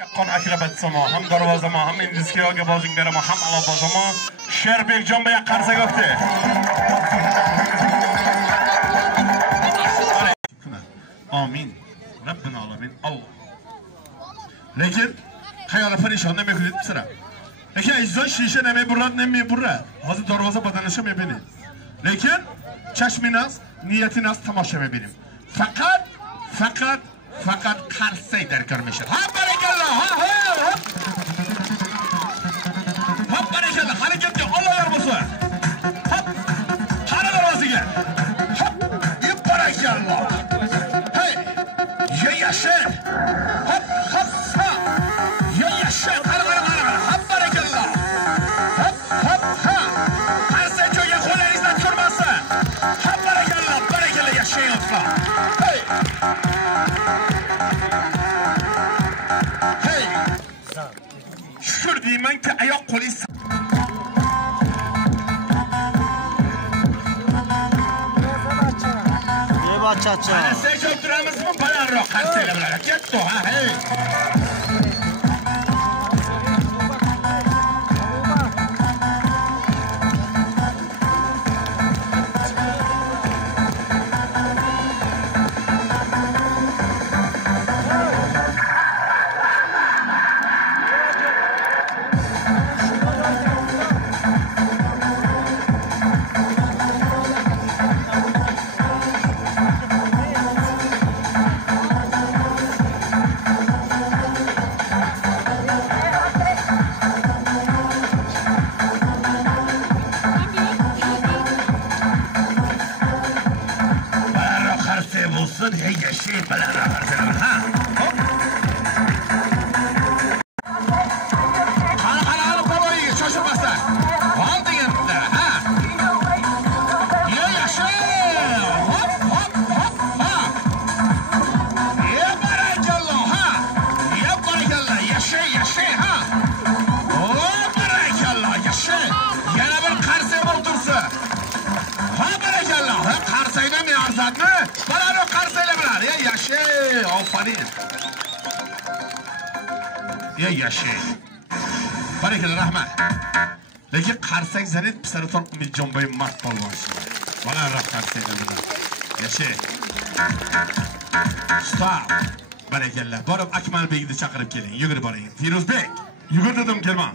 Qon akrobatsama, ham darvozama, ham indiskiyaga bozinglarama, ham alabozama Sherbekjon bilan qarsak o'tdi. Amin. Rabbina alamin. Allah. Lekin hayal perişan ne mekul etmişler. Eşe izan şişe ne meburrat ne meburra. Hazır darvaza badanışa mebini. Lekin çeşminas, niyetinaz tamaşa mebinim. Fakat karsay der görmüşler. Ha berekallah, ha. Ha berekallah, hareketli Allah yarması. Hop, hara darvazı gel. Hop, yip berekallah. Hey, ya yaşa. Hop, ha. Ya yaşa, kara. Hop berekallah. Hop, ha. Karsay joyga qo'laringizdan ko'rmasin. Ha berekallah, yaşayotlar. Hey. Şükür deyman ki ayoq qo'lingiz Bebachacha. Siz o'tiramizmi? Balandroq qarsaylar bilan ketdi, ha, hey. olsun hey yaşayın falan rahatlarım ha. Hop. Kana alıp babayı şaşırmazlar. Aldın yanımda ha. Ya yaşayın. Hop ha. Ya barakallah ha. Ya barakallah yaşayın ha. Oh barakallah yaşayın. Yana bir karsaya otursa. Ha barakallah. Ha karsayla mı arzatlı? Bana o karsayla bırak. Ya yaşayın. Aferin. Ya yaşayın. Barakallah rahmat. Lekin qarsak zanit pisaraton Umidjon boy mast polvonchi. Mana raf qarsayda buni. Yashay. Stop. Barakallah. Borib Akmalbekni chaqirib keling. Yugurib boring. Firuzbek, yugur dedim kelma.